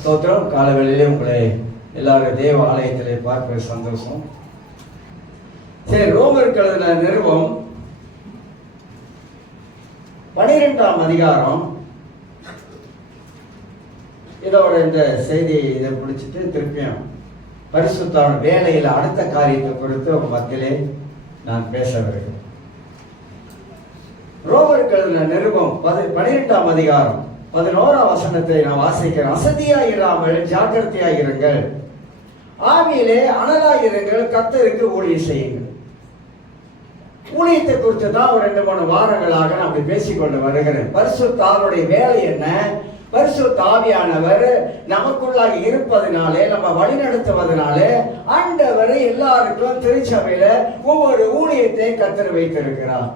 ஸ்தோத்திரம். காலவெளியிலே உங்களை எல்லாரும் தேவ ஆலயத்திலே பார்ப்பது சந்தோஷம். சரி, ரோமருக்கு எழுதின நிருபம் 12ஆம் அதிகாரம். இதோட இந்த செய்தியை இதை பிடிச்சிட்டு திருப்பியும் பரிசுத்தான வேலையில் அடுத்த காரியத்தை குறித்து உங்க மத்தியிலே நான் பேச வருகிறேன். ரோமருக்கு எழுதின நிருபம் 12ஆம் அதிகாரம் 11ஆம் வசனத்தை நான் வாசிக்கிறேன். அசதியாய் இராமல் ஜாக்கிரதையாய் இருங்கள், ஆவியிலே அனலாயிருங்கள், கர்த்தருக்கு ஊழியம் செய்யுங்கள். ஊழியத்தை குறித்து தான் ஒரு 2-3 வாரங்களாக நான் அப்படி பேசிக்கொண்டு வருகிறேன். பரிசுத்த ஆவியுடைய வேலை என்ன? பரிசுத்த ஆவியானவர் நமக்குள்ளாக இருப்பதனாலே, நம்ம வழிநடத்துவதனாலே ஆண்டவர் எல்லாருக்கும் திருச்சபையில ஒவ்வொரு ஊழியத்தை கர்த்தர் வைத்திருக்கிறார்.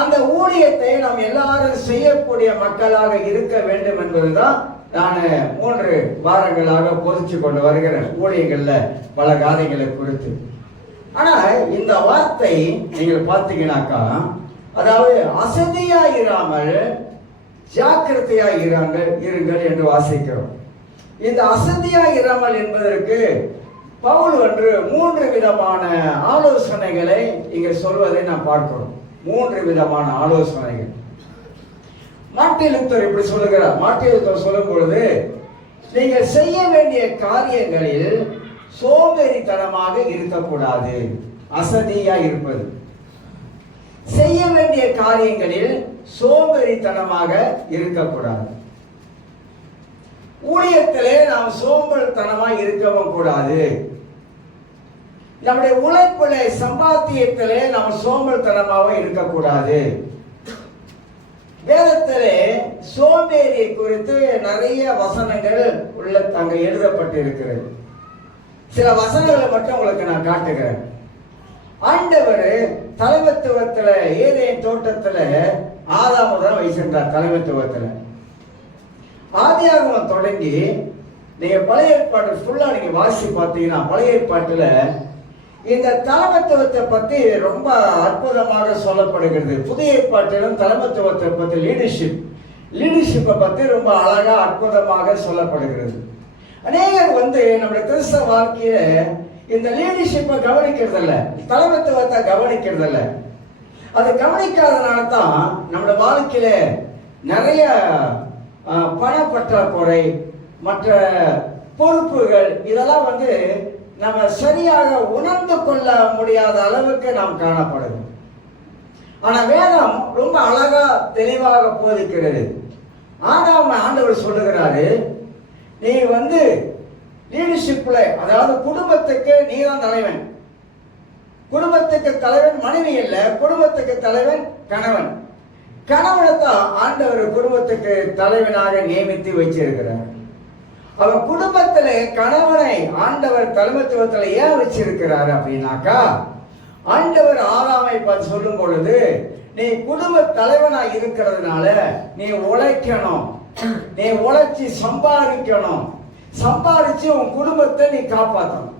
அந்த ஊழியத்தை நாம் எல்லாரும் செய்யக்கூடிய மக்களாக இருக்க வேண்டும் என்பதுதான் நான் 3 வாரங்களாக போதிச்சு கொண்டு வருகிறேன் ஊழியங்கள்ல பல காரியங்களை குறித்து. ஆனா இந்த வார்த்தை நீங்கள் பார்த்தீங்கன்னாக்கா, அதாவது அசதியா இராமல் ஜாக்கிரதையா இருங்கள் என்று வாசிக்கிறோம். இந்த அசதியா இராமல் என்பதற்கு பவுல் 3 விதமான ஆலோசனைகளை இங்க சொல்வதை நாம் பார்க்கிறோம். 3 விதமான ஆலோசனைகள். மார்ட்டின் லூத்தர் இப்படி சொல்லுகிறார். மார்ட்டின் லூத்தர் சொல்லும் பொழுது, நீங்கள் செய்ய வேண்டிய காரியங்களில் சோம்பேறித்தனமாக இருக்கக்கூடாது. அசதியா இருப்பது. செய்ய வேண்டிய காரியங்களில் சோம்பேறித்தனமாக இருக்கக்கூடாது. ஊழியத்திலே நாம் சோம்பேறித்தனமாக இருக்கவும் கூடாது. நம்முடைய உழைப்பிலே சம்பாத்தியத்திலே நாம் சோம்பேறித்தனமாக இருக்கக்கூடாது. வேதத்திலே சோம்பேறியை குறித்து நிறைய வசனங்கள் உள்ள அங்க எழுதப்பட்டு இருக்கிறது. சில வசனங்களை மட்டும் உங்களுக்கு நான் காட்டுகிறேன். ஆண்டவர் தலைமைத்துவத்துல ஏதேன் தோட்டத்துல ஆதாம் தான் வைச்சிருந்தார். தலைமைத்துவத்துல ஆதியாகமம் தொடங்கி நீங்க பழைய ஏற்பாடு ஃபுல்லா நீங்க வாசி பார்த்தீங்கன்னா, பழைய ஏற்பாட்டுல இந்த தலைமைத்துவத்தை பத்தி ரொம்ப அற்புதமாக சொல்லப்படுகிறது. புதிய ஏற்பாட்டிலும் தலைமைத்துவத்தை பத்தி லீடர்ஷிப்பை பத்தி ரொம்ப அழகா அற்புதமாக சொல்லப்படுகிறது. அநேகர் நம்முடைய கிறிஸ்தவ வாழ்க்கையில இந்த லீடர்ஷிப்பை கவனிக்கிறது இல்ல, தலைமைத்துவத்தை கவனிக்கிறது இல்ல. அது கவனிக்காதனால தான் நம்முடைய வாழ்க்கையில நிறைய பணப்பற்றாக்குறை, மற்ற பொறுப்புகள், இதெல்லாம் நம்ம சரியாக உணர்ந்து கொள்ள முடியாத அளவுக்கு நாம் காணப்படுது. ஆனா வேதம் ரொம்ப அழகா தெளிவாக போதிக்கிறது. ஆண்டவர் சொல்லுகிறாரு, நீ லீடர்ஷிப்ல, அதாவது குடும்பத்துக்கு நீ தான் தலைவன். குடும்பத்துக்கு தலைவன் மனைவி இல்ல, குடும்பத்துக்கு தலைவன் கணவன். கணவனை தான் ஆண்டவர் குடும்பத்துக்கு தலைவனாக நியமித்து வச்சிருக்கிறார். அவர் குடும்பத்திலே கணவனை ஆண்டவர் தலைமைத்துவத்தில் ஏன் வச்சிருக்கிறார் அப்படின்னாக்கா, ஆண்டவர் ஆதாமை பார்த்து சொல்லும் பொழுது, நீ குடும்ப தலைவனாய் இருக்கிறதுனால நீ உழைக்கணும், நீ உழைச்சி சம்பாதிக்கணும், சம்பாதிச்சு உன் குடும்பத்தை நீ காப்பாற்றணும்.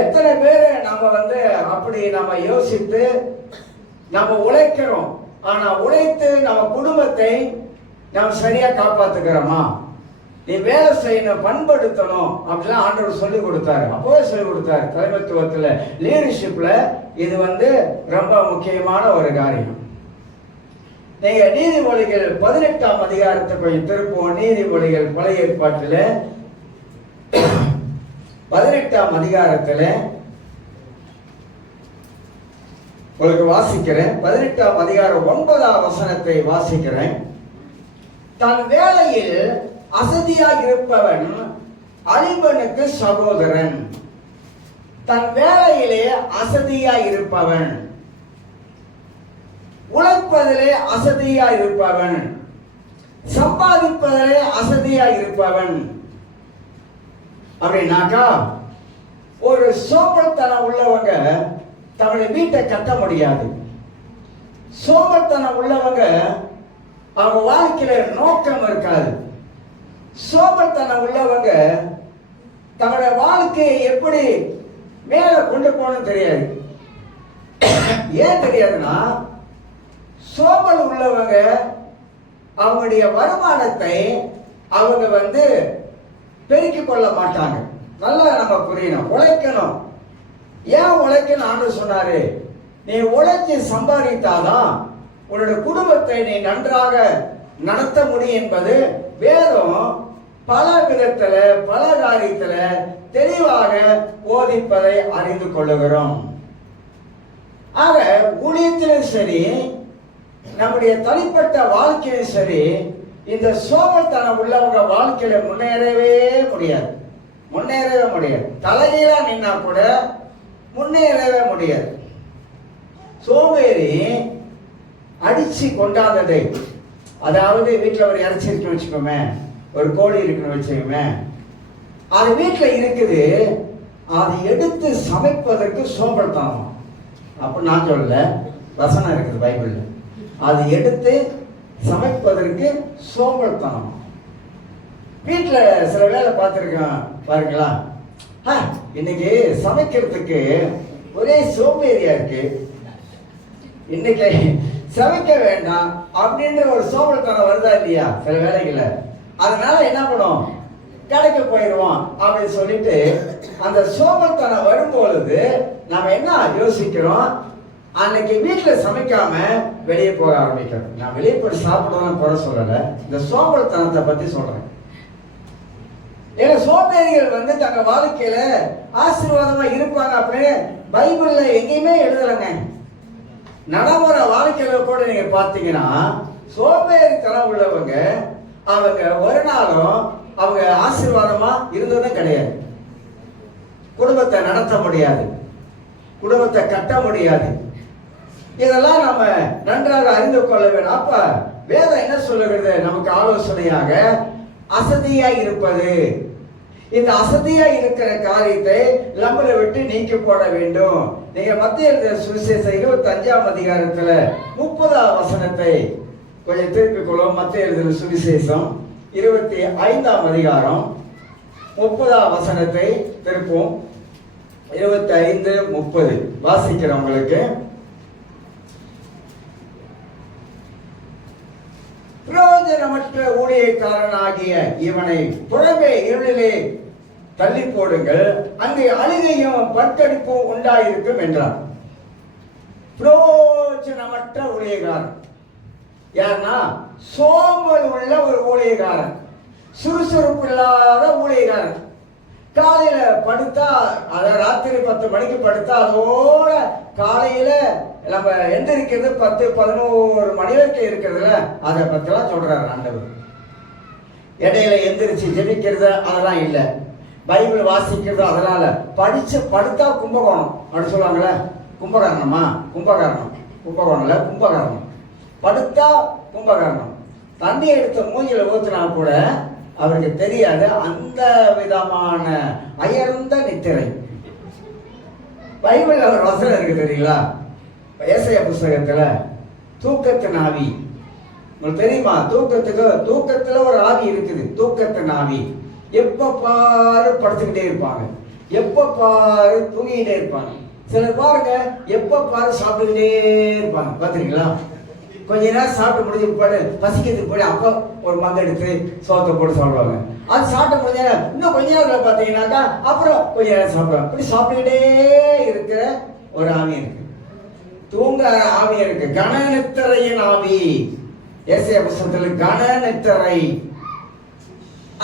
எத்தனை பேர் நம்ம அப்படி நம்ம யோசித்து நம்ம உழைக்கிறோம், ஆனா உழைத்து நம்ம குடும்பத்தை நாம் சரியா காப்பாத்துக்கிறோமா? நீ வேலை செய்யணும், பண்படுத்தணும் அப்படிலாம் ஆண்டவர் சொல்லி கொடுத்தாரு. அப்போவே சொல்லி கொடுத்தாரு. தலைமைத்துவத்துல லீடர்ஷிப்ல இது ரொம்ப முக்கியமான ஒரு காரியம். நீங்க நீதிமொழிகள் 18ஆம் அதிகாரத்தை கொஞ்சம் திருப்போம். நீதிமொழிகள் பழைய ஏற்பாட்டுல 18ஆம் அதிகாரத்துல உங்களுக்கு வாசிக்கிறேன். 18ஆம் அதிகாரம் 9ஆம் வசனத்தை வாசிக்கிறேன். தன் வேலையில் அசதியாக இருப்பவன் அழிவனுக்கு சகோதரன். தன் வேலையிலே அசதியாய் இருப்பவன், உழைப்பதிலே அசதியாய் இருப்பவன், சம்பாதிப்பதிலே அசதியாய் இருப்பவன் அப்படின்னாக்கா, ஒரு சோம்பல்தனம் உள்ளவங்க தன்னுடைய வீட்டை கட்ட முடியாது. சோம்பல்தனம் உள்ளவங்க அவங்க வாழ்க்கையில நோக்கம் இருக்காது. சோம்பல்தனம் உள்ளவங்க தங்களுடைய வாழ்க்கையை எப்படி மேல கொண்டு போகணும்னு தெரியாது. ஏன் தெரியாதுன்னா, சோம்பல் உள்ளவங்க அவங்களுடைய வருமானத்தை அவங்க பெருக்கிக் கொள்ள மாட்டாங்க. நல்லா நம்ம புரியணும். உழைக்கணும். ஏன் உழைக்கணும் ஆண்டவர் சொன்னாரு? நீ உழைச்சி சம்பாதித்தாதான் உன்னுடைய குடும்பத்தை நீ நன்றாக நடத்த முடியும் என்பது வேதம் பல விதத்துல பல காரியத்துல தெளிவாக போதிப்பதை அறிந்து கொள்ளுகிறோம். ஆக ஊழியத்திலும் சரி, நம்முடைய தனிப்பட்ட வாழ்க்கையிலும் சரி, இந்த சோம்பல்தனம் உள்ளவங்க வாழ்க்கையில முன்னேறவே முடியாது. தலைகீழா நின்னா கூட முன்னேறவே முடியாது. சோம்பேறி அடிச்சு கொண்டாந்ததை, அதாவது வீட்டில் ஒரு இறைச்சி இருக்குன்னு வச்சுக்கோமே, ஒரு கோழி இருக்குன்னு வச்சுக்கோமே, அது வீட்டில் இருக்குது, அதை எடுத்து சமைப்பதற்கு சோம்பல்தனம். அப்ப நான் சொல்லல, வசனம் இருக்குது பைபிள்ல. அதை எடுத்து சமைப்பதற்கு சோம்பல்தனம். வீட்டில் சில வேலை பார்த்துருக்கேன் பாருங்களா, இன்னைக்கு சமைக்கிறதுக்கு ஒரே சோம்பேறியா இருக்கு, இன்னைக்கு சமைக்க வேண்டாம் அப்படின்ற ஒரு சோம்பல்தனம் வருதா இல்லையா சில வேலைகள்ல. அதனால என்ன பண்ணும், கடைக்கு போயிடுவோம் அப்படின்னு சொல்லிட்டு அந்த சோம்பல்தனம் வரும்பொழுது நம்ம என்ன யோசிக்கிறோம், அன்னைக்கு வீட்டில் சமைக்காம வெளியே போக ஆரம்பிக்கிறோம். நான் வெளியே போய் சாப்பிடுவோம் குறை சொல்லலை, இந்த சோம்பல்தனத்தை பத்தி சொல்றேன். ஏன்னா சோம்பேறிகள் தங்க வாழ்க்கையில ஆசீர்வாதமா இருப்பாங்க அப்படின்னு பைபிள்ல எங்கேயுமே எழுதலைங்க. நடைமுறை வாழ்க்கையில கூட நீங்க பாத்தீங்கன்னா சோம்பேறித்தனம் உள்ளவங்க அவங்க ஒரு நாளும் அவங்க ஆசீர்வாதமா இருந்ததும் கிடையாது. குடும்பத்தை நடத்த முடியாது, குடும்பத்தை கட்ட முடியாது. இதெல்லாம் நம்ம நன்றாக அறிந்து கொள்ள வேண்டும். அப்ப வேதம் என்ன சொல்லுகிறது நமக்கு ஆலோசனையாக? அசதியா இருப்பது. இந்த அசதியா இருக்கிற காரியத்தை நம்மளை விட்டு நீக்கி போட வேண்டும். நீங்க மத்திய சுவிசேஷம் 25ஆம் அதிகாரத்துல 30ஆம் வசனத்தை கொஞ்சம் திருப்பிக் கொள்ளும். மத்திய எழுதின சுவிசேஷம் 25ஆம் அதிகாரம் 30ஆம் வசனத்தை திருப்போம். 25:30 வாசிக்கிறவங்களுக்கு. பிரயோஜனமற்ற ஊழியக்காரனாகிய இவனை புறமே இருளிலே தள்ளி போடுங்கள், அங்கே அழுகையும் பற்கடிப்பும் உண்டாயிருக்கும் என்றார். பிரயோஜனமற்ற ஊழியக்காரன் யாருன்னா, சோம்பல் உள்ள ஒரு ஊழியக்காரன், சுறுசுறுப்பு இல்லாத ஊழியக்காரன். காலையில படுத்தா, அத ராத்திரி 10 மணிக்கு படுத்தா, அதோட காலையில நம்ம எந்திரிக்கிறது 10-11 மணி வரைக்கும் இருக்கிறதுல அதை பத்திலாம் சொல்றாரு ஆண்டவர். இடையில எந்திரிச்சு ஜெபிக்கிறது அதெல்லாம் இல்லை, பைபிள் வாசிக்கிறது அதெல்லாம் இல்லை. படிச்சு படுத்தா கும்பகோணம் அப்படி சொல்லுவாங்களே, கும்பகாரணமா? கும்பகோணம்ல கும்பகாரணம். படுத்தா கும்பகாரணம். தண்ணி எடுத்த மூஞ்சில ஊத்துனா கூட அவருக்கு தெரியாது, அந்த விதமான அயர்ந்த நித்திரை. பைபிள் ஒரு வசனம் இருக்கு தெரியுங்களா, ஏசாயா புஸ்தகத்துல தூக்கத்தின் ஆவி. உங்களுக்கு தெரியுமா? தூக்கத்துல ஒரு ஆவி இருக்குது, தூக்கத்தின் ஆவி. எப்ப பாரு படுத்துக்கிட்டே இருப்பாங்க, எப்ப பாரு தூங்கிக்கிட்டே இருப்பாங்க. சிலர் பாருங்க எப்ப பாரு சாப்பிட்டுக்கிட்டே இருப்பாங்க, பாத்துருக்கீங்களா? கொஞ்ச நேரம் சாப்பிட்டு முடிஞ்சு போய் பசிக்கிறதுக்கு போய் அப்போ ஒரு மங்க எடுத்து சோத்தை போட்டு சாப்பிடுவாங்க. அது சாப்பிட்ட கொஞ்ச நேரம், இன்னும் கொஞ்ச நேரத்தில் பார்த்தீங்கன்னாக்கா அப்புறம் கொஞ்ச நேரம் சாப்பிடுவாங்க. இப்படி சாப்பிட்டுக்கிட்டே இருக்கிற ஒரு ஆவி இருக்கு, தூங்க ஆவி இருக்கு, கனநித்திரையின் ஆவி. ஏசாயா புஸ்தகத்தில் கனநித்திரை,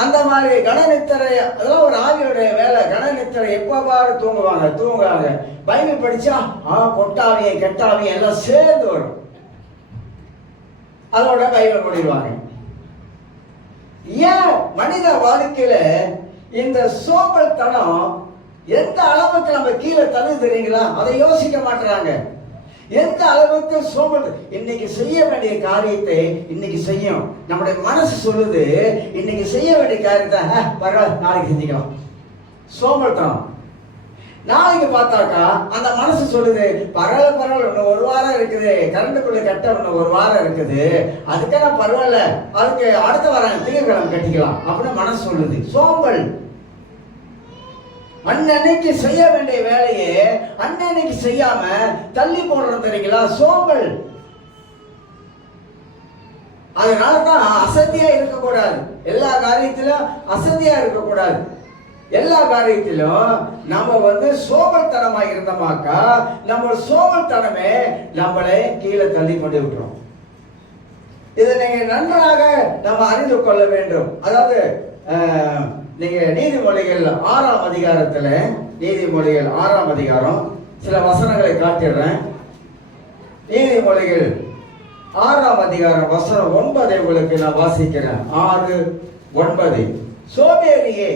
அந்த மாதிரி கனநித்திரை, அதெல்லாம் ஒரு ஆவியோடைய வேலை. கனநித்திரை எப்ப பாரு தூங்குவாங்க. பைபிள் படிச்சா கொட்டாவியை கெட்டாவியை எல்லாம் சேர்ந்து வரும், அதோட பைபிள் முடிவாங்க. ஏன் மனித வாழ்க்கையில இந்த சோம்பல்தனம் எந்த அளவுக்கு நம்ம கீழே தள்ளு தெரியுங்களா? அதை யோசிக்க மாட்டாங்க. எந்த அளவுக்கு சோம்பல் இன்னைக்கு செய்ய வேண்டிய காரியத்தை இன்னைக்கு செய்யும். நம்முடைய மனசு சொல்லுது இன்னைக்கு செய்ய வேண்டிய காரியத்தை பரவாயில்ல நாளைக்கு செஞ்சுக்கலாம். சோம்பல்தனம். நாளைக்கு பார்த்தாக்கா அந்த மனசு சொல்லுது பரவாயில்ல இன்னும் 1 வாரம் இருக்குது, கரண்டுக்குள்ள கட்ட இன்னும் 1 வாரம் இருக்குது, அதுக்கெல்லாம் பரவாயில்ல, அதுக்கு அடுத்த வாரம் திங்கட்கிழமை கட்டிக்கலாம் அப்படின்னு மனசு சொல்லுது. சோம்பல். அன்னைக்கு செய்ய வேண்டிய வேலையை அன்னைக்கு செய்யாம தள்ளி போடுறது தெரியுங்களா? சோம்பல். அதனாலதான் அசதியா இருக்கக்கூடாது. எல்லா காரியத்திலும் அசதியா இருக்கக்கூடாது. எல்லா காரியத்திலும் நம்ம சோம்பல்தனமா இருந்தோமாக்கா நம்ம சோம்பல்தனமே நம்மளை கீழே தள்ளி கொண்டு விட்டுரும். இதை நீங்க நன்றாக நம்ம அறிந்து கொள்ள வேண்டும். அதாவது நீங்க நீதிமொழிகள் 6ஆம் அதிகாரத்துல, நீதிமொழிகள் 6ஆம் அதிகாரம் சில வசனங்களை காட்டிடுறேன். நீதிமொழிகள் 6ஆம் அதிகாரம் வசனம் 9 உங்களுக்கு நான் வாசிக்கிறேன். 6:9. சோம்பேறியே,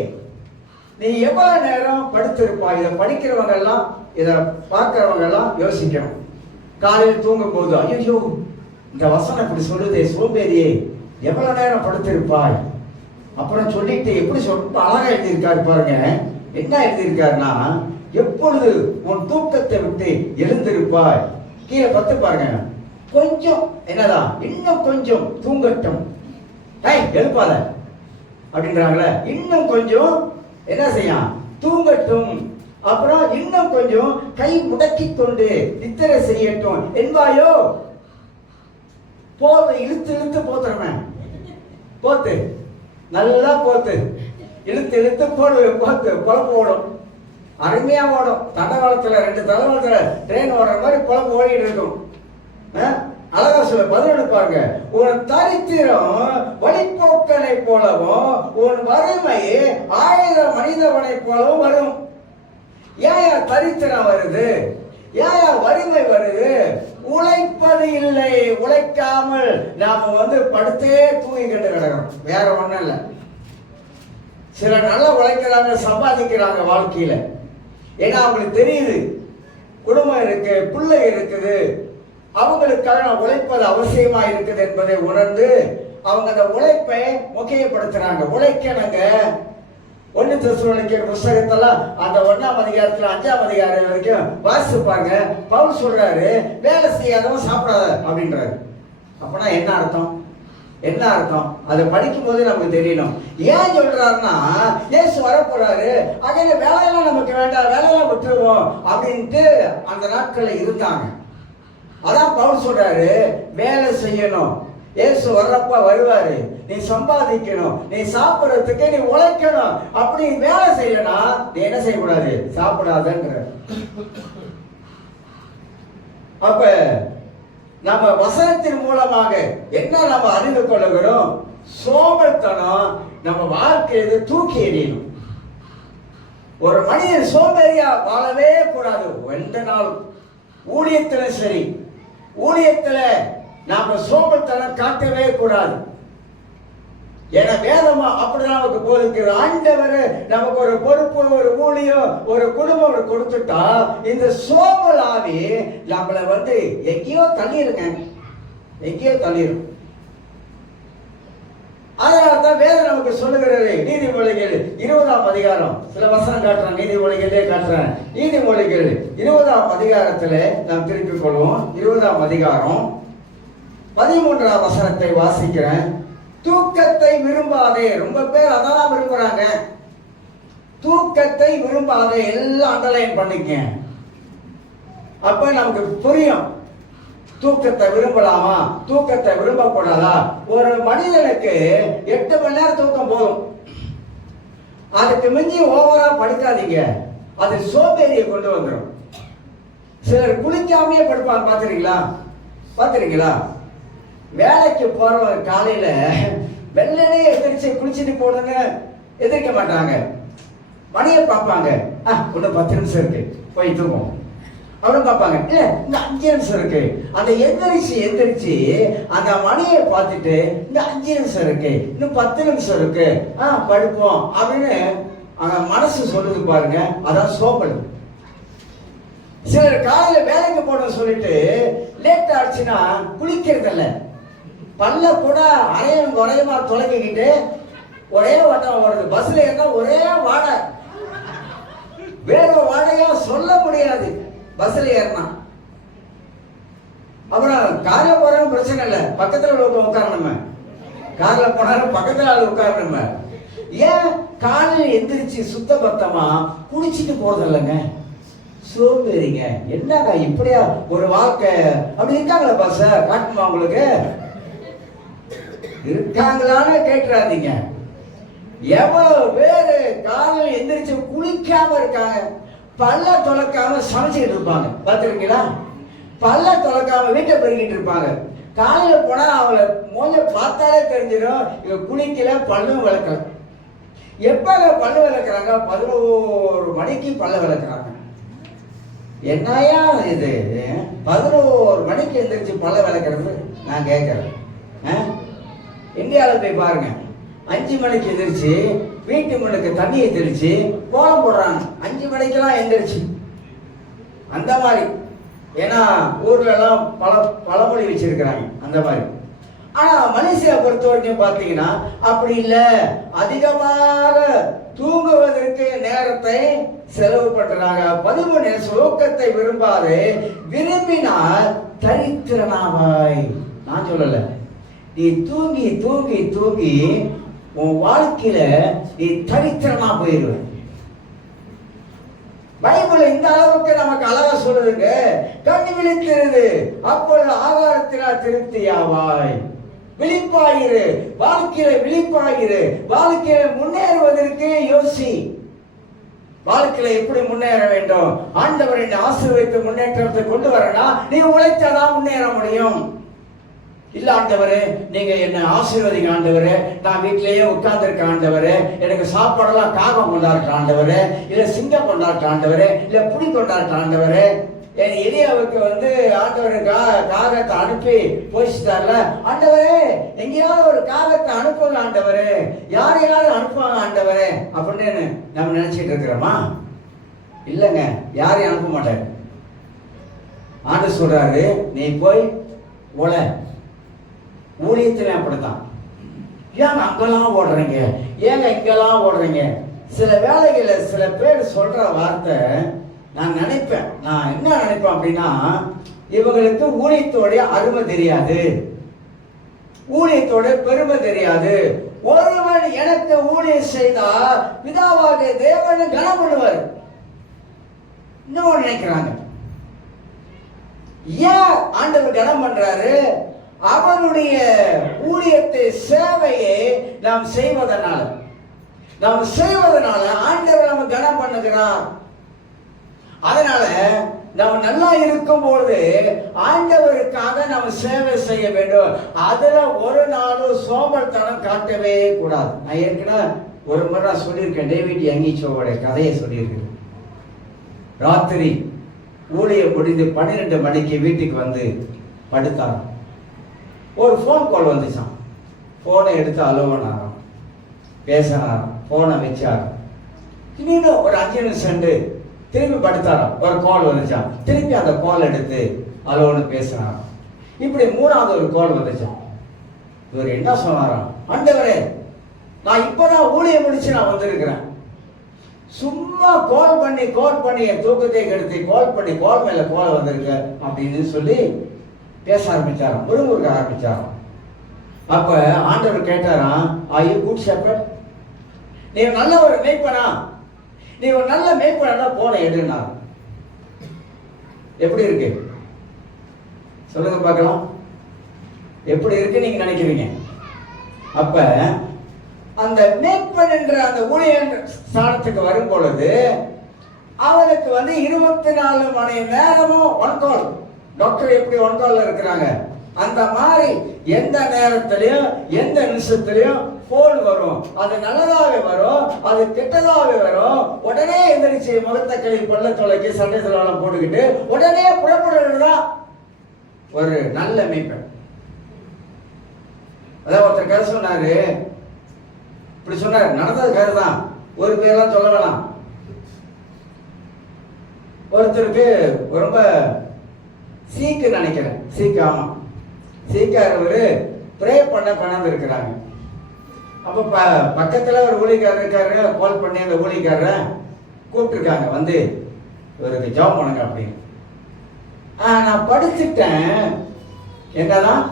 நீ எவ்வளவு நேரம் படுத்திருப்பாய்? இதை படிக்கிறவங்க எல்லாம், இதை பார்க்கிறவங்க எல்லாம் யோசிக்கணும். காலையில் தூங்கும் போது, ஐயோ இந்த வசனம் இப்படி சொல்லுதே, சோம்பேறியே எவ்வளவு நேரம் படுத்திருப்பாய். அப்புறம் சொல்லிட்டு எப்படி ரொம்ப அழகா எழுதியிருக்காரு பாருங்க. என்ன எழுதியிருக்காருன்னா, எப்பொழுது உன் தூக்கத்தை விட்டு எழுந்திருப்பாய். கீழே பத்து பாருங்க. கொஞ்சம் என்னதான், இன்னும் கொஞ்சம் தூங்கட்டும், எழுப்பாத அப்படின்றாங்களே. இன்னும் கொஞ்சம் என்ன செய்யும், தூங்கட்டும். அப்புறம் இன்னும் கொஞ்சம் கை முடக்கி கொண்டு நித்திரை செய்யட்டும் என்பாயோ. போத இழுத்து இழுத்து போத்துறவன் போத்து, நல்லா போத்து, இழுத்து இழுத்து போடு, போத்து குழம்பு ஓடும், அருமையா ஓடும். தண்டவாளத்துல 2 தண்டவாளத்துல ட்ரெயின் ஓடுற மாதிரி குழம்பு ஓடிட்டு இருக்கும். அழகா சொல்ல பதில் பாருங்க. உன் தரித்திரம் வழிபோக்கனை போலவும் உன் வறுமை 1000 மனிதவனை போலவும் வரும். ஏன் தரித்திரம் வருது, ஏன் வறுமை வருது? உழைப்பது இல்லை. உழைக்காமல் நாம படுத்தே தூங்கிக்கிட்டு கிடக்கிறோம். வேற ஒண்ணும் இல்லை. சிலர் நல்லா உழைக்கிறாங்க, சம்பாதிக்கிறாங்க வாழ்க்கையில. ஏன்னா அவங்களுக்கு தெரியுது குடும்பம் இருக்கு, பிள்ளை இருக்குது, அவங்களுக்காக உழைப்பது அவசியமா இருக்குது என்பதை உணர்ந்து அவங்க அந்த உழைப்பை முக்கியப்படுத்துறாங்க. உழைக்கணுங்க. 1 தெசலோனிக்கேயர் புத்தகத்தெல்லாம் அந்த 1ஆம் அதிகாரத்துல 5ஆம் அதிகாரம் வரைக்கும் வாசிப்பாங்க. பவுல் சொல்றாரு, வேலை செய்யாதவன் சாப்பிடாத அப்படின்றாரு. அப்படின்னா என்ன அர்த்தம், என்ன அர்த்தம்? அதை படிக்கும் போது நமக்கு தெரியணும். ஏன் சொல்றாருன்னா, இயேசு வரப்போறாரு, அங்கே வேலையெல்லாம் நமக்கு வேண்டாம், வேலையெல்லாம் விட்டுருவோம் அப்படின்ட்டு அந்த நாட்கள்ல இருந்தாங்க. அதான் பவுல் சொல்றாரு, வேலை செய்யணும். இயேசு வர்றப்ப வருவாரு, நீ சம்பாதிக்கணும், நீ சாப்பிடறதுக்கு நீ உழைக்கணும். அப்படி வேலை செய்யலனா நீ என்ன செய்யக்கூடாது, சாப்பிடாதங்கிற. அப்ப நம்ம வசனத்தின் மூலமாக என்ன நம்ம அறிந்து கொள்ளுகிறோம்? சோம்பல்தனம் நம்ம வாழ்க்கையை தூக்கி எறியணும். ஒரு மனிதன் சோம்பேறியா வாழவே கூடாது. எந்த நாளும் ஊழியத்துல சரி, ஊழியத்துல நாம சோம்பல்தனம் காட்டவே கூடாது. ஏன்னா வேதமா அப்படிதான் நமக்கு போதிக்கிற. ஆண்டவர் நமக்கு ஒரு பொறுப்பு, ஒரு ஊழியம், ஒரு குடும்பம் கொடுத்துட்டா இந்த சோம்பல் ஆவி நம்மளை எங்கேயோ தள்ளிருங்க, எங்கேயோ தள்ளிரும். அதனால்தான் வேதம் நமக்கு சொல்லுகிறது. நீதிமொழிகள் 20ஆம் அதிகாரம் சில வசனம் காட்டுறேன், நீதிமொழிகளே காட்டுறேன். நீதிமொழிகள் 20ஆம் அதிகாரத்துல நாம் திருப்பிக் கொள்வோம். 20ஆம் அதிகாரம் 13ஆம் வசனத்தை வாசிக்கிறேன். தூக்கத்தை விரும்பாதே. ரொம்ப பேர் அதான் விரும்புறாங்க. தூக்கத்தை விரும்பாதே, எல்லாம் அண்டர்லைன் பண்ணிக்க. அப்ப நமக்கு புரியும், தூக்கத்தை விரும்பலாமா, தூக்கத்தை விரும்பக்கூடாதா. ஒரு மனிதனுக்கு 8 மணி நேரம் தூக்கம் போதும். அதுக்கு மிஞ்சி ஓவரா படுக்காதீங்க, அது சோம்பேறியை கொண்டு வந்துடும். சிலர் குளிக்காமையே படுப்பாங்க, பார்த்துருக்கீங்களா? பார்த்துருக்கீங்களா? வேலைக்கு போறவங்க காலையில வெள்ளனே எதிர்த்து குளிச்சுட்டு போடுங்க எதிர்க்க மாட்டாங்க. மணியை பார்ப்பாங்க, இன்னும் 10 நிமிஷம் இருக்கு போய் தூங்கும். அவரும் பார்ப்பாங்க, இல்ல இந்த 5 நிமிஷம் இருக்கு. அந்த எந்திரிச்சு அந்த மணியை பார்த்துட்டு இந்த 5 நிமிஷம் இருக்கு, இன்னும் 10 நிமிஷம் இருக்கு, படுப்போம் அப்படின்னு அந்த மனசு சொல்லுது பாருங்க. அதான் சோம்பல். சிலர் காலையில வேலைக்கு போன சொல்லிட்டு லேட் ஆச்சுன்னா குளிக்கிறது இல்ல, பல்ல கூட அரையும் குறையமா தொலைக்கிட்டு ஒரே வட்டம் வருது. பஸ்ல ஏன்னா ஒரே வாடை, வேற வாடையா சொல்ல முடியாது பஸ்ல ஏறினா. அப்புறம் கார்ல போறாலும் பிரச்சனை இல்லை, பக்கத்துல உட்காரணும். கார்ல போனாலும் பக்கத்துல ஆள் உட்காரணும். ஏன் காலையில் எந்திரிச்சு சுத்த பத்தமா குடிச்சிட்டு போறது இல்லைங்க, சோம்பேறிங்க. என்னங்க இப்படியா ஒரு வாழ்க்கை? அப்படி இருக்காங்களா? பஸ் காட்டுமா உங்களுக்கு? இருக்காங்களான்னு கேட்டுறாதீங்க. எவ்வளவு பேரு காலையில் எந்திரிச்சு குளிக்காம இருக்காங்க, பல்ல துளக்காம சமைச்சுக்கிட்டு இருப்பாங்க. பார்த்துருக்கீங்களா? பல்ல துளக்காம வீட்டை பெருக்கிட்டு இருப்பாங்க. காலையில போனா அவளை மோஞ்ச பார்த்தாலே தெரிஞ்சிடும் இவ குளிக்கல, பல்லும் விளக்கல. எப்ப பல்லு விளக்குறாங்க? 11 மணிக்கு பல்ல விளக்குறாங்க. என்னையா இது 11 மணிக்கு எந்திரிச்சு பல்ல விளக்குறது? நான் கேட்கறேன். இந்தியாவில் போய் பாருங்க, 5 மணிக்கு எந்திரிச்சு வீட்டு முன்னுக்கு தண்ணியை தெளிச்சு கோலம் போடுறாங்க. 5 மணிக்கெல்லாம் எந்திரிச்சு அந்த மாதிரி. ஏன்னா ஊர்ல எல்லாம் பழமொழி வச்சிருக்கிறாங்க அந்த மாதிரி. ஆனா மலேசியா பொறுத்த வரைக்கும் பாத்தீங்கன்னா அப்படி இல்லை. அதிகமாக தூங்குவதற்கு நேரத்தை செலவு பண்றாங்க. 13 சுலோகத்தை விரும்பாது, விரும்பினால் தரித்திரனாவாய். நான் சொல்லல, நீ தூங்கி தூங்கி தூங்கி உன் வாழ்க்கையில நீ தரித்திரமா போயிடுவ. பைபிள் இந்த அளவுக்கு நமக்கு அழகா சொல்லுதுங்க. கண் விழித்திருது, அப்பொழுது ஆகாரத்தினால் திருப்தியாவாய். விழிப்பாயிரு, வாழ்க்கையில விழிப்பாயிரு. வாழ்க்கையில முன்னேறுவதற்கு யோசி. வாழ்க்கையில எப்படி முன்னேற வேண்டும்? ஆண்டவர் என்னை ஆசீர்வதித்து முன்னேற்றத்தை கொண்டு வரனா நீ உழைச்சாதான் முன்னேற முடியும். இல்ல ஆண்டவரே, நீங்க என்ன ஆசீர்வதிங்க ஆண்டவரே, நான் வீட்டிலேயே உட்கார்ந்து இருக்க ஆண்டவரே, எனக்கு சாப்பாடெல்லாம் காகம் கொண்டாடுற ஆண்டவரே, இல்ல சிங்கம் கொண்டாடுற ஆண்டவரே, இல்ல புலி கொண்டாடுற ஆண்டவரே, என் எலியாவுக்கு ஆண்டவர் காகத்தை அனுப்பி போயிட்டார்ல ஆண்டவரே, எங்கேயாவது ஒரு காகத்தை அனுப்புங்க ஆண்டவரே, யாரையாவது அனுப்புவாங்க ஆண்டவரே அப்படின்னு நம்ம நினைச்சிட்டு இருக்கிறோமா? இல்லைங்க, யாரையும் அனுப்ப மாட்டாரு. ஆண்டு சொல்றாரு, நீ போய் உல. ஊழியத்திலே அப்படித்தான். ஏங்க அங்கெல்லாம் ஓடுறீங்க, ஏங்க இங்கெல்லாம் ஓடுறீங்க? சில வேலைகளை சில பேர் சொல்ற வார்த்தை நான் நினைப்பேன். நான் என்ன நினைப்பேன் அப்படின்னா, இவங்களுக்கு ஊழியத்தோடைய அருமை தெரியாது, ஊழியத்தோட பெருமை தெரியாது. ஒருவன் எனக்கு ஊழியம் செய்தா பிதாவாக தேவன் கனம் பண்ணுவார் இன்னும் நினைக்கிறாங்க. ஏன் ஆண்டவர் கனம் பண்றாரு? அவருடைய ஊழியத்தை சேவையை நாம் செய்வதனால ஆண்டவர் நம்ம கனம் பண்ணுகிறார். அதனால நம்ம நல்லா இருக்கும் பொழுது ஆண்டவருக்காக நம்ம சேவை செய்ய வேண்டும். அதுல ஒரு நாளும் சோம்பல்தனம் காட்டவே கூடாது. நான் ஏற்கனவே ஒரு முறை நான் சொல்லியிருக்கேன், டேவிட் யங்கிச்சோவோட கதையை சொல்லியிருக்கேன். ராத்திரி ஊழியம் முடிந்து 12 மணிக்கு வீட்டுக்கு வந்து படுத்தார். ஒரு ஃபோன் கால் வந்துச்சான். ஃபோனை எடுத்து அலுவனாராம், பேசினாராம், ஃபோனை வச்சார். இன்னும் ஒரு 5 நிமிஷம் திரும்பி படுத்தாராம். ஒரு கால் வந்துச்சான். திருப்பி அந்த கால் எடுத்து அலுவலு பேசினாராம். இப்படி 3வது ஒரு கால் வந்துச்சான். இவர் என்ன சொன்னாராம்? ஆண்டவரே, நான் இப்பதான் ஊழியம் முடிச்சு நான் வந்திருக்கிறேன். சும்மா கால் பண்ணி என் தூக்கத்தை கெடுத்து கால் மேல கால் வந்திருக்க அப்படின்னு சொல்லி பேச ஆரம்பிச்சாராம், முருமுறுக்க ஆரம்பிச்சாராம். அப்ப ஆண்டவர் கேட்டாராம், ஆர் யூ குட் ஷெப்பர்ட்? நீ நல்ல ஒரு மேய்ப்பனா? நீ ஒரு நல்ல மேய்ப்பனா போன எடுனா. எப்படி இருக்கு சொல்லுங்க பார்க்கலாம். எப்படி இருக்கு நீங்க நினைக்கிறீங்க? அப்ப அந்த மேய்ப்பன் என்ற அந்த ஊழியர் ஸ்தானத்துக்கு வரும் பொழுது அவனுக்கு 24 மணி நேரமும் ஒன் கால். டாக்டர் எப்படி ஒன் கால்ல இருக்கிறாங்க, அந்த மாதிரி எந்த நேரத்திலையும் எந்த நிமிஷத்திலையும் போன் வரும். அது நல்லதாவே வரும், அது கெட்டதாவே வரும். உடனே எந்திரிச்சு முகத்தை கழுவி பல்ல தொலைக்கி சண்டை செலவெல்லாம் போட்டுக்கிட்டு உடனே புறப்படுறதுதான் ஒரு நல்ல மேய்ப்பன். அதான் ஒருத்தர் கதை சொன்னாரு, இப்படி சொன்னார், நடந்தது கதை தான், ஒரு பேரெல்லாம் சொல்ல வேணாம். ஒருத்தருக்கு ரொம்ப சீக்கு நினைக்கிறேன், ஆமா சீக்காரவர் ப்ரே பண்ண பணம் இருக்கிறாங்க. அப்ப பக்கத்துல ஒரு ஊழியக்காரர் இருக்காரு. கால் பண்ணி அந்த ஊழியக்காரரை கூப்பிட்டுருக்காங்க, வந்து இவருக்கு ஜாப் பண்ணுங்க அப்படின்னு. நான் படிச்சுட்டேன், என்னதான்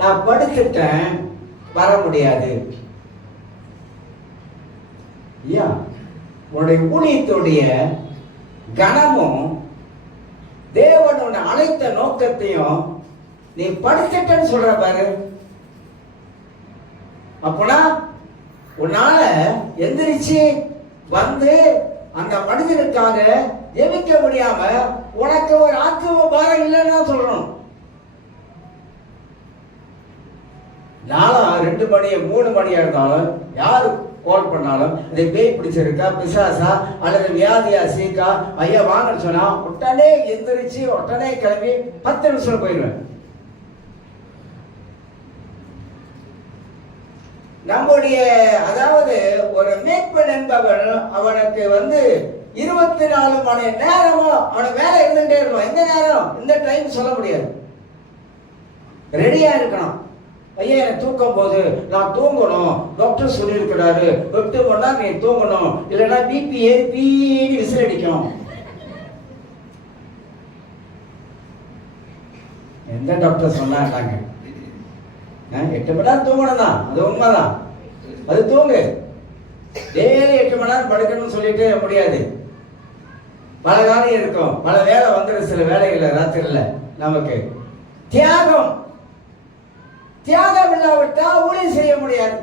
நான் படிச்சுட்டேன், வர முடியாது. ஐயா, உன்னுடைய ஊழியத்துடைய கனமும் தேவன் உன்னை அழைத்த நோக்கத்தையும் நீ படிச்சுட்டேன்னு சொல்ற பாரு. அப்போனா உன்னால எந்திரிச்சு வந்து அந்த மனிதனுக்காக ஜெபிக்க முடியாம உனக்கு ஒரு ஆத்ம பாரம் இல்லைன்னு சொல்றோம். நாளா 2 மணி 3 மணியா இருந்தாலும் யாரு கால் பண்ணாலும் இதை பேய் பிடிச்சிருக்கா, பிசாசா அல்லது வியாதியா, சீக்கா, ஐயா வாங்கன்னு சொன்னா உடனே எந்திரிச்சு உடனே கிளம்பி 10 நிமிஷம் போயிடுவேன். நம்முடைய அதாவது ஒரு மேய்ப்பன் என்பவன் அவனுக்கு 24 மணி நேரமும் அவன வேலை இருந்துட்டே இருக்கும். எந்த நேரம் இந்த டைம் சொல்ல முடியாது, ரெடியா இருக்கணும். ஐயா எனக்கு தூக்கும் போது நான் தூங்கணும், டாக்டர் சொல்லியிருக்கிறாரு 8 மணி நேரம் நீ தூங்கணும், இல்லைன்னா பிபி ஏறி பீனி விசில் அடிக்கும். எந்த டாக்டர் சொன்னாங்க 8 மணி நேரம் தூங்கணும் தான், அது உண்மைதான், அது தூங்கு. டெய்லி 8 மணி நேரம் படுக்கணும்னு சொல்லிட்டு முடியாது. பல காரியம் இருக்கும், பல வேலை வந்துடும், சில வேலைகள் ராத்திரில நமக்கு. தியாகம் இல்லாவிட்டா ஊழியம் செய்ய முடியாது.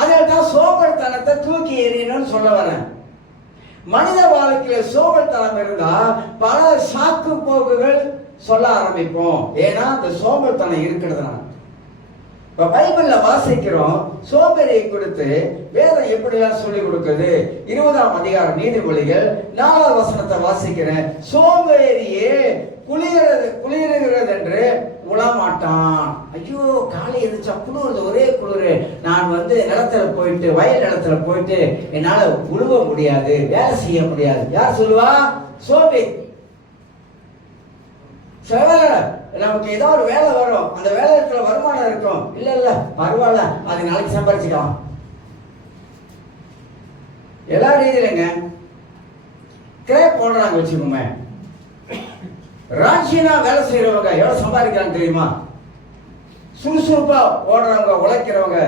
அதனால்தான் சோம்பல்தனத்தை தூக்கி எறியணும்னு சொல்ல வரேன். மனித வாழ்க்கையில சோம்பல்தனம் இருந்தா பல சாக்கு போக்குகள் சொல்ல ஆரம்பிப்போம். ஏன்னா அந்த சோம்பல்தனம் இருக்கிறதுனால. இப்ப பைபிள்ல வாசிக்கிறோம், சோம்பேறியை குறித்து வேதம் எப்படிலாம் சொல்லி கொடுக்குது. 20ஆம் அதிகாரம் நீதிமொழிகள் 4ஆவது வசனத்தை வாசிக்கிறேன். சோம்பேறியே குளிர்கிறது என்று உளமாட்டான். ஐயோ காலை எதிர்ச்சா குளிர்றது, ஒரே குளிர், நான் நிலத்துல போயிட்டு வயல் நிலத்துல போயிட்டு என்னால உழுவ முடியாது, வேலை செய்ய முடியாது. யார் சொல்லுவா? சோம்பேறி. நமக்கு ஏதோ ஒரு வேலை வரும், அந்த வேலைக்குள்ள வருமானம் இருக்கும், இல்ல பரவாயில்ல அது நாளைக்கு சம்பாதிச்சுக்கலாம். எல்லா ரீதியிலங்க கிரேப் போடுறாங்க வச்சுக்கோங்க. ராட்சியனா வேலை செய்யறவங்க எவ்வளவு சம்பாதிக்கிறாங்க தெரியுமா? சுறுசுறுப்பா ஓடுறவங்க, உழைக்கிறவங்க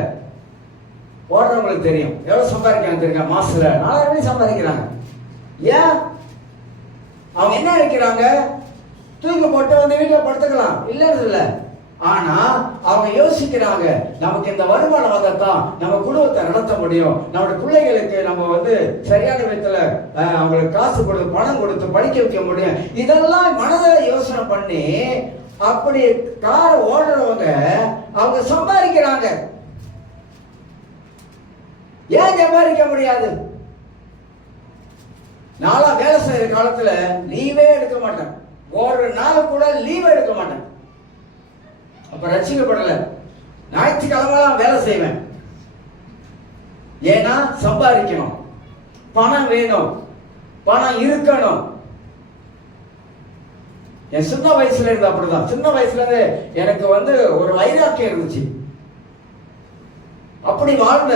ஓடுறவங்களுக்கு தெரியும் எவ்வளவு சம்பாதிக்கிறாங்க தெரியுமா? மாசத்துல 4000 சம்பாதிக்கிறாங்க. ஏன்? அவங்க என்ன நினைக்கிறாங்க? தூக்கி போட்டு வீட்டுல படுத்துக்கலாம், இல்லன்னு இல்ல. ஆனா அவங்க யோசிக்கிறாங்க, நமக்கு இந்த வருமானம் வந்தாதான் நம்ம குடும்பத்தை நடத்த முடியும், நம்முடைய பிள்ளைகளுக்கு நம்ம சரியான விதத்துல அவங்களுக்கு காசு கொடுத்து பணம் கொடுத்து படிக்க வைக்க முடியும். இதெல்லாம் மனதில் யோசனை பண்ணி அப்படி கார் ஓடுறவங்க அவங்க சம்பாதிக்கிறாங்க. ஏன் சம்பாதிக்க முடியாது? நாளா வேலை செய்யற காலத்துல லீவே எடுக்க மாட்டேன், ஒரு நாள் கூட லீவ் எடுக்க மாட்டேன். அப்ப ரட்சிக்கப்படல. ஞாயிற்றுக்கிழமெல்லாம் வேலை செய்வேன். ஏன்னா சம்பாதிக்கணும், பணம் வேணும், பணம் இருக்கணும். என் சின்ன வயசுல இருந்து அப்படிதான். சின்ன வயசுல இருந்து எனக்கு ஒரு வைராக்கியம் இருந்துச்சு, அப்படி வாழ்ந்த.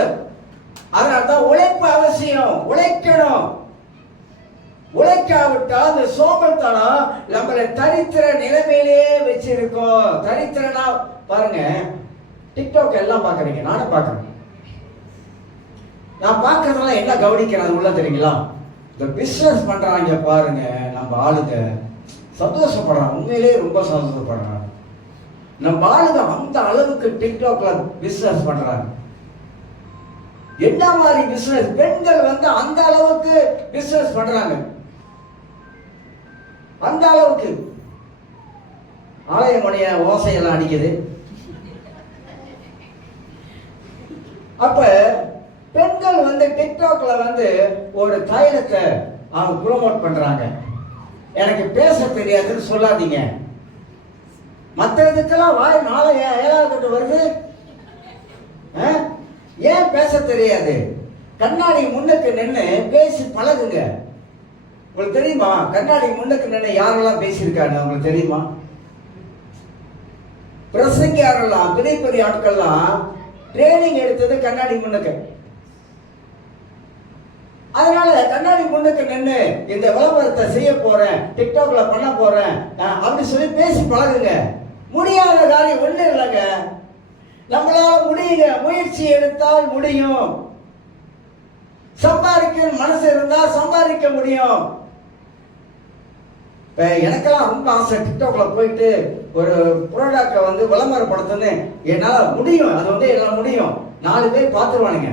அதனால்தான் உழைப்பு அவசியம், உழைக்கணும். உழைக்காவிட்டா அந்த சோம்பல்தனம் நம்மளை தரித்திர நிலைமையிலே வச்சிருக்கோம். தரித்திரனா பாருங்க, டிக்டாக் எல்லாம் பாக்குறீங்க, நானும் பாக்குறேன். நான் பாக்குறதெல்லாம் என்ன கவனிக்கிறேன் உள்ள தெரியுங்களா? இந்த பிசினஸ் பண்றாங்க பாருங்க, நம்ம ஆளுங்க சந்தோஷப்படுறாங்க, உண்மையிலே ரொம்ப சந்தோஷப்படுறாங்க. நம்ம ஆளுங்க அந்த அளவுக்கு டிக்டாக்ல பிசினஸ் பண்றாங்க. என்ன மாதிரி பிசினஸ்? பெண்கள் அந்த அளவுக்கு பிசினஸ் பண்றாங்க, அந்த அளவுக்கு. ஆலயமணிய ஓசையெல்லாம் அடிக்குது. அப்ப பெண்கள் டிக்டாக்ல ஒரு தைலத்தை அவங்க ப்ரோமோட் பண்றாங்க. எனக்கு பேச தெரியாதுன்னு சொல்லாதீங்க. மற்றதுக்கெல்லாம் வாய் 4 7 வருது. ஏன் பேச தெரியாது? கண்ணாடி முன்னுக்கு நின்று பேசி பழகுங்க. உங்களுக்கு தெரியுமா கண்ணாடி முன்னுக்கு நின்று யாரெல்லாம் பேசியிருக்காங்க? உங்களுக்கு தெரியுமா? பிரசங்கியாரெல்லாம், பெரிய பெரிய ஆட்கள்லாம் ட்ரைனிங் எடுத்தது கண்ணாடி முன்னுக்கு. அதனால கண்ணாடி முன்னுக்கு நின்று இந்த விளம்பரத்தை செய்ய போறேன், டிக்டாக்ல பண்ண போறேன் அப்படி சொல்லி பேசி பழகுங்க. முடியாத காரியம் ஒண்ணு இல்லைங்க, நம்மளால முடியுங்க. முயற்சி எடுத்தால் முடியும். சம்பாதிக்க மனசு இருந்தா சம்பாதிக்க முடியும். இப்போ எனக்கெல்லாம் ரொம்ப ஆசை டிக்டாக்ல போயிட்டு ஒரு ப்ராடக்டை வந்து விளம்பரப்படுத்துன்னு. என்னால் முடியும், அது வந்து என்னால் முடியும். 4 பேர் பார்த்துருவானுங்க.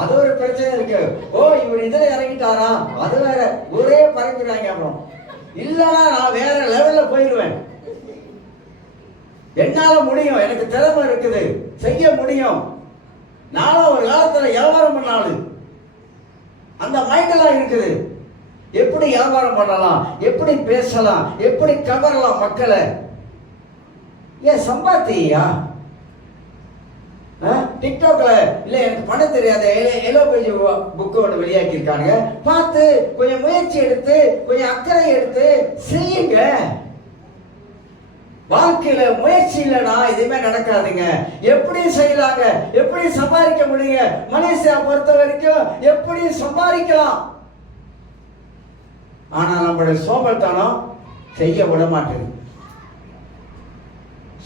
அது ஒரு பிரச்சனை இருக்கு. ஓ இவர் இதுல இறங்கிட்டாரா, அது வேற ஒரே பறக்கிறாங்க. அப்புறம் இல்லைன்னா நான் வேற லெவல்ல போயிடுவேன். என்னால முடியும், எனக்கு திறமை இருக்குது, செய்ய முடியும். நானும் ஒரு காலத்துல வியாபாரம் பண்ணாலும் அந்த மைண்டெல்லாம் இருக்குது. எப்படி வியாபாரம் பண்ணலாம், எப்படி பேசலாம், எப்படி கவரலாம் மக்களை. ஏன் சம்பாத்தியா டிக்டாக்ல இல்ல எனக்கு பணம் தெரியாத எலோ பேஜ் புக்கு ஒன்று வெளியாக்கி இருக்காங்க. பார்த்து கொஞ்சம் முயற்சி எடுத்து கொஞ்சம் அக்கறை எடுத்து செய்யுங்க. வாழ்க்கையில முயற்சி இல்லைன்னா எதுவுமே நடக்காதுங்க. எப்படி செய்யலாங்க, எப்படி சம்பாதிக்க முடியுங்க? மலேசியா பொறுத்த வரைக்கும் எப்படி சம்பாதிக்கலாம், ஆனா நம்மளுடைய சோம்பல்தனம் செய்ய விட மாட்டேங்குது.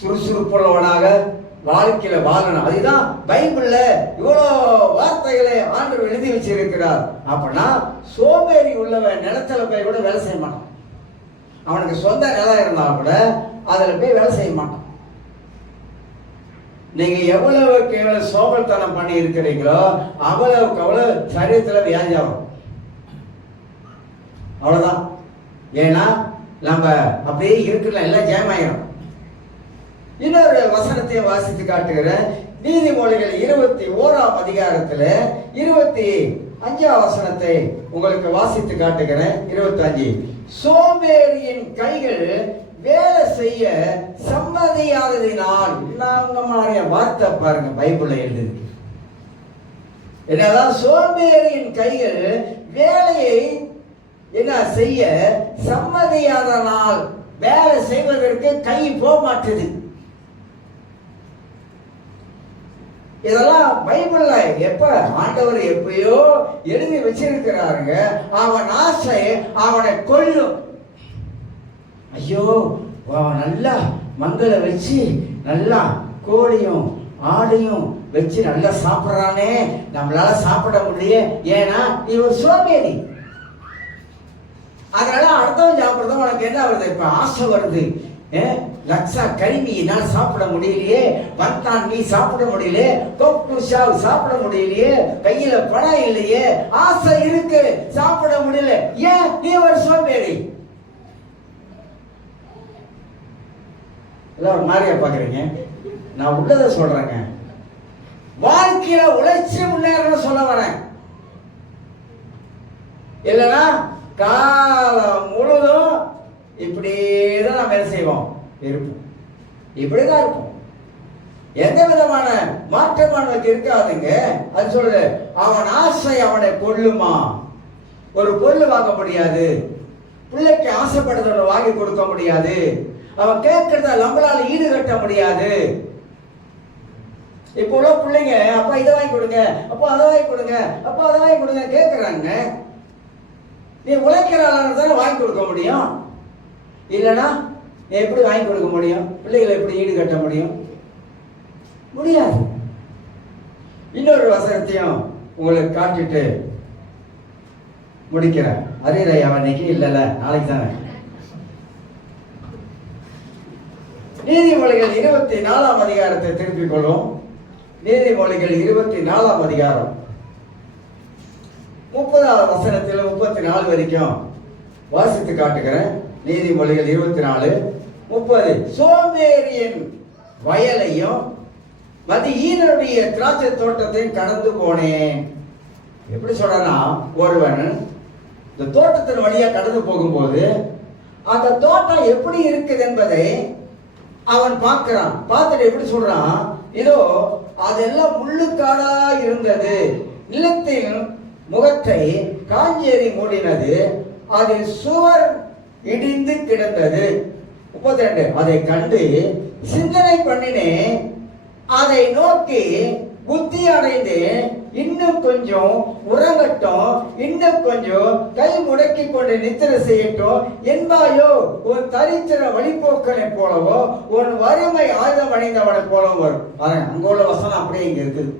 சுறுசுறுப்புள்ளவனாக வாழ்க்கையில வாழணும். அதுதான் பைபிள்ல இவ்வளோ வார்த்தைகளை ஆண்டவர் எழுதி வச்சிருக்கிறார். அப்படின்னா சோம்பேறி உள்ளவன் நிலத்துல போய் கூட வேலை செய்ய மாட்டான். அவனுக்கு சொந்த நிலம் இருந்தா கூட அதுல போய் வேலை செய்ய மாட்டான். நீங்க எவ்வளவுக்கு எவ்வளவு சோம்பல்தனம் பண்ணி இருக்கிறீங்களோ அவ்வளவுக்கு அவ்வளவு சரீரத்துல வியாதி ஆகும். அவ்வளவுதான். ஏன்னா நம்ம அப்படியே இருக்குல்ல, எல்லாம் ஜெயமாயிரும். இன்னொரு வசனத்தையும் வாசித்து காட்டுகிறேன். நீதிமொழிகள் 21ஆம் அதிகாரத்துல 25ஆம் வசனத்தை உங்களுக்கு வாசித்து காட்டுகிறேன். 25. சோம்பேறியின் கைகள் வேலை செய்ய சம்மதியாததினால். நாங்க வார்த்தை பாருங்க, பைபிள்ல எழுதுது. என்னதான் சோம்பேறியின் கைகள் வேலையை என்ன செய்ய சம்மதியாதனால், வேலை செய்வதற்கு கை போக மாட்டுது. இதெல்லாம் பைபிள்ல எப்ப ஆண்டவர் எப்பயோ எழுதி வச்சிருக்கிறாருங்க. அவன் ஆசை அவனை கொல்லும். ஐயோ நல்லா மங்களை வச்சு நல்லா கோழியும் ஆடையும் வச்சு நல்லா சாப்பிட்றானே, நம்மளால சாப்பிட முடியல. ஏன்னா நீ ஒரு சோம்பேறி. அதனால அடுத்தவன் சாப்பிடுறதும் உனக்கு என்ன வருது? இப்ப ஆசை வருது. லக்ஸா கருமி என்னால சாப்பிட முடியலையே, வந்தான் நீ சாப்பிட முடியல, தொப்பு ஷாவு சாப்பிட முடியலையே, கையில பணம் இல்லையே, ஆசை இருக்கு சாப்பிட முடியல. ஏன் நீ ஒரு சோம்பேறி? ஒரு மாதிரியா பாக்குறீங்க? நான் உள்ளதை சொல்றேங்க. வாழ்க்கையில உழைச்சி முன்னேறணும் சொல்ல வரேன். இல்லைன்னா காலம் முழுதும் இப்படிதான் நம்ம என்ன செய்வோம், இருப்போம். இப்படிதான் இருப்போம். எந்த விதமான மாற்றமானதுக்கு இருக்காதுங்க. அது சொல்லுது, அவன் ஆசை அவனை கொல்லுமா. ஒரு பொருள் வாங்க முடியாது, பிள்ளைக்கு ஆசைப்படுறத வாங்கி கொடுக்க முடியாது, அவன் கேட்கறத நம்மளால ஈடு கட்ட முடியாது. இப்போ உள்ள பிள்ளைங்க அப்பா இதை வாங்கி கொடுங்க, அப்பா அதை வாங்கி கொடுங்க, அப்பா அதை வாங்கி கொடுங்க கேட்கிறாங்க. நீ உழைக்கிற தானே வாங்கி கொடுக்க முடியும். இல்லைன்னா எப்படி வாங்கி கொடுக்க முடியும்? பிள்ளைகளை எப்படி ஈடு கட்ட முடியும்? முடியாது. இன்னொரு வசனத்தையும் உங்களுக்கு காட்டிட்டு முடிக்கிறேன். அரியரையா இன்னைக்கு இல்லைல்ல, நாளைக்கு தானே. நீதிமொழிகள் 24ஆம் அதிகாரத்தை திருப்பிக் கொள்வோம். நீதிமொழிகள் 24ஆம் அதிகாரம் 30ஆவது வசனத்தில் 34 வரைக்கும் வாசித்து காட்டுகிறேன். நீதிமொழிகள் 24:30. சோம்பேறியின் வயலையும் மதியீனருடைய திராட்சை தோட்டத்தையும் கடந்து போனேன். எப்படி சொல்றனா, ஒருவன் இந்த தோட்டத்தின் வழியா கடந்து போகும்போது அந்த தோட்டம் எப்படி இருக்குது என்பதை அவன் பார்க்கிறான். பார்த்துட்டு எப்படி சொல்றான், இதோ அதெல்லாம் முள்ளுக்காடா இருந்தது, நிலத்தின் முகத்தை காஞ்சேரி மூடினது, அதில் சுவர் இடிந்து கிடந்தது. 32. அதை கண்டு சிந்தனை பண்ணினேன், அதை நோக்கி புத்தி அடைந்து இன்னும் கொஞ்சம் உறங்கட்டும், இன்னும் கொஞ்சம் கை முடக்கி கொண்டு நித்திரை செய்யட்டும் என்பாயோ. உன் தரித்திர வழிபோக்கனை போலவோ உன் வறுமை ஆயுதம் அணிந்தவனை போலவோ வரும். அங்க உள்ள வசனம் அப்படியே இங்க இருக்குது.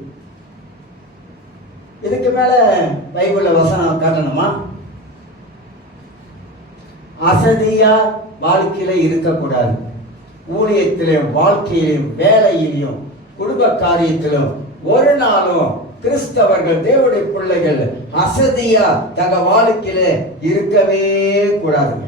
இதுக்கு மேல பைபிள்ல வசனம் காட்டணுமா? அசதியா வாழ்க்கையில இருக்கக்கூடாது. ஊழியத்திலும் வாழ்க்கையிலும் வேலையிலும் குடும்ப காரியத்திலும் ஒரு நாளும் கிறிஸ்தவர்கள் தேவனுடைய பிள்ளைகள் அசதியா தங்க வாழ்க்கையில இருக்கவே கூடாதுங்க.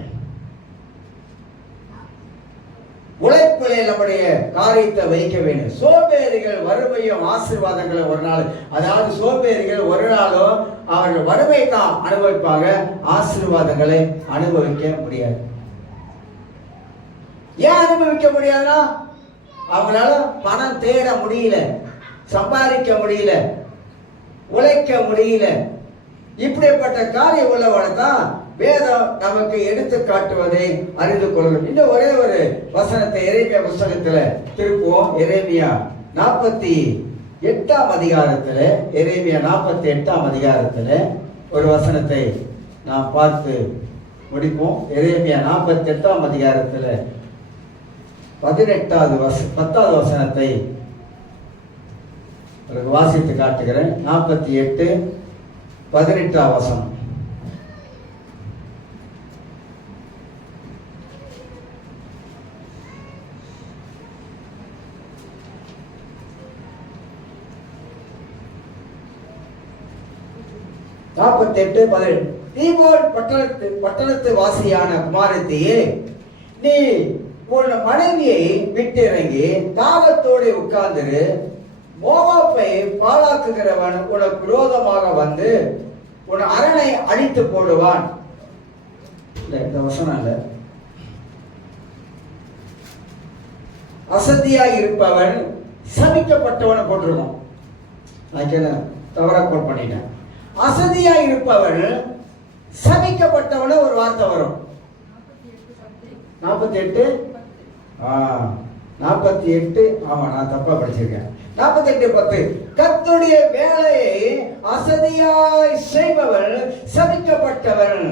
உழைப்பிலே நம்முடைய காரியத்தை வைக்க வேண்டும். சோம்பேறிகள் வறுமையும் ஆசீர்வாதங்களும் ஒரு நாள், அதாவது சோம்பேறிகள் ஒரு நாளும் அவர்கள் வறுமை தான் அனுபவிப்பாங்க, ஆசீர்வாதங்களை அனுபவிக்க முடியாது. ஏன் அனுபவிக்க முடியாதுன்னா அவங்களால பணம் தேட முடியல, சம்பாதிக்க முடியல, உழைக்க முடியல. இப்படிப்பட்ட காரியம் உள்ளவனை தான் வேதம் நமக்கு எடுத்து காட்டுவதை அறிந்து கொள்ளும். இன்னும் ஒரே ஒரு வசனத்தை எரேமியா புத்தகத்துல திருப்புவோம். எரேமியா 48ஆம் அதிகாரத்துல, எரேமியா 48ஆம் அதிகாரத்துல ஒரு வசனத்தை நாம் பார்த்து முடிப்போம். எரேமியா 48ஆம் அதிகாரத்துல 10வது வசனத்தை வாசித்து காட்டுகிறேன். 48:18 வசனம். தீபோல் பட்டணத்து வாசியான குமாரத்தியே, நீ உன் மனைவியை விட்டிறங்கி தாகத்தோடு உட்கார்ந்து மோவாப்பை பாழாக்குகிறவன் உனக்கு விரோதமாக வந்து உன் அரணை அடித்து போடுவான். இந்த வசனம் இல்ல, அசதியா இருப்பவன் சபிக்கப்பட்டவனை போட்டிருக்கோம். நான் தவறா கோட் பண்ணிட்டேன். அசதியா இருப்பவன் சபிக்கப்பட்டவன ஒரு வார்த்தை வரும். 48 ஆமா, நான் தப்பா படிச்சிருக்கேன். 48:10 கர்த்தருடைய வேலையை அசதியாய் செய்பவன் சபிக்கப்பட்டவன்.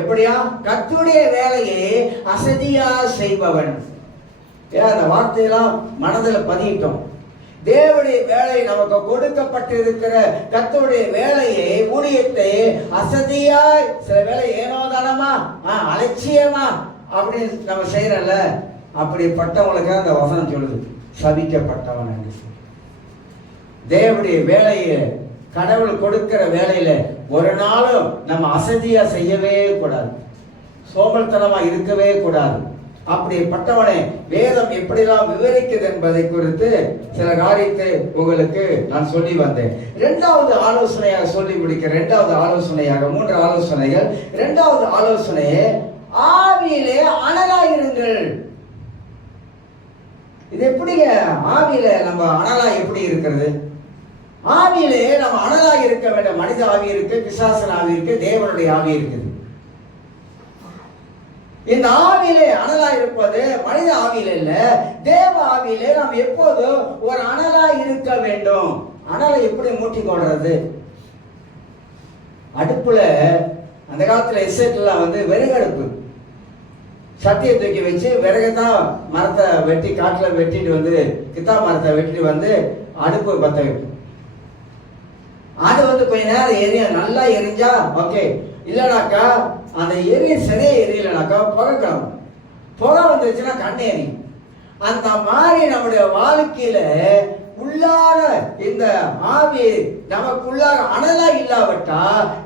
எப்படியா? கர்த்தருடைய வேலையை அசதியா செய்பவன். அந்த வார்த்தையெல்லாம் மனதில் பதியிட்டோம். தேவனுடைய வேலை நமக்கு கொடுக்கப்பட்டிருக்கிற கர்த்தருடைய வேலையை, ஊழியத்தை அசதியாய், சில வேலை ஏனோதானமா அலட்சியமா அப்படி நம்ம செய்யறல, அப்படிப்பட்டவங்களுக்கு அந்த வசனம் சொல்லுது சபிக்கப்பட்டவன் என்று சொல்லி. தேவனுடைய வேலையை, கடவுள் கொடுக்கிற வேலையில ஒரு நாளும் நம்ம அசதியா செய்யவே கூடாது, சோம்பல்தனமா இருக்கவே கூடாது. அப்படிப்பட்டவனை வேதம் எப்படிலாம் விவரிக்குது என்பதை குறித்து சில காரியத்தை உங்களுக்கு நான் சொல்லி வந்தேன். இரண்டாவது ஆலோசனையாக சொல்லி முடிக்க, இரண்டாவது ஆலோசனையாக 3 ஆலோசனைகள். இரண்டாவது ஆலோசனையே ஆவியிலே அனலாயிருங்கள். இது எப்படிங்க ஆவியில நம்ம அனலா எப்படி இருக்கிறது? ஆவியிலே நம்ம அனலாக இருக்க வேண்டும். மனித ஆவி இருக்கு, பிசாசன் ஆவி இருக்கு, தேவனுடைய ஆவி இருக்குது. இந்த ஆவியிலே அனலா இருப்பது மனித ஆவியில இல்ல, தேவ ஆவியிலே நாம் எப்போதும் ஒரு அனலா இருக்க வேண்டும். அனலை எப்படி மூட்டி கொள்றது? அடுப்புல அந்த காலத்துல எஸ்டேட்லாம் வந்து விறகடுப்பு, சட்டியை தூக்கி வச்சு விறகுதான் மரத்தை வெட்டி, காட்டுல வெட்டிட்டு வந்து கித்தா மரத்தை வெட்டிட்டு வந்து அடுப்பு பத்த வைக்கும். அது வந்து கொஞ்ச நேரம் எரிய, நல்லா எரிஞ்சா ஓகே, இல்லைனாக்கா அந்த சரியா எரியலனாக்கா புகை கிளம்பும். புகை வந்துருச்சுன்னா கண்ணேறி. அந்த மாதிரி நம்முடைய வாழ்க்கையில உள்ளார இந்த ஆவி நமக்குள்ளார அனலா இல்லாவிட்டா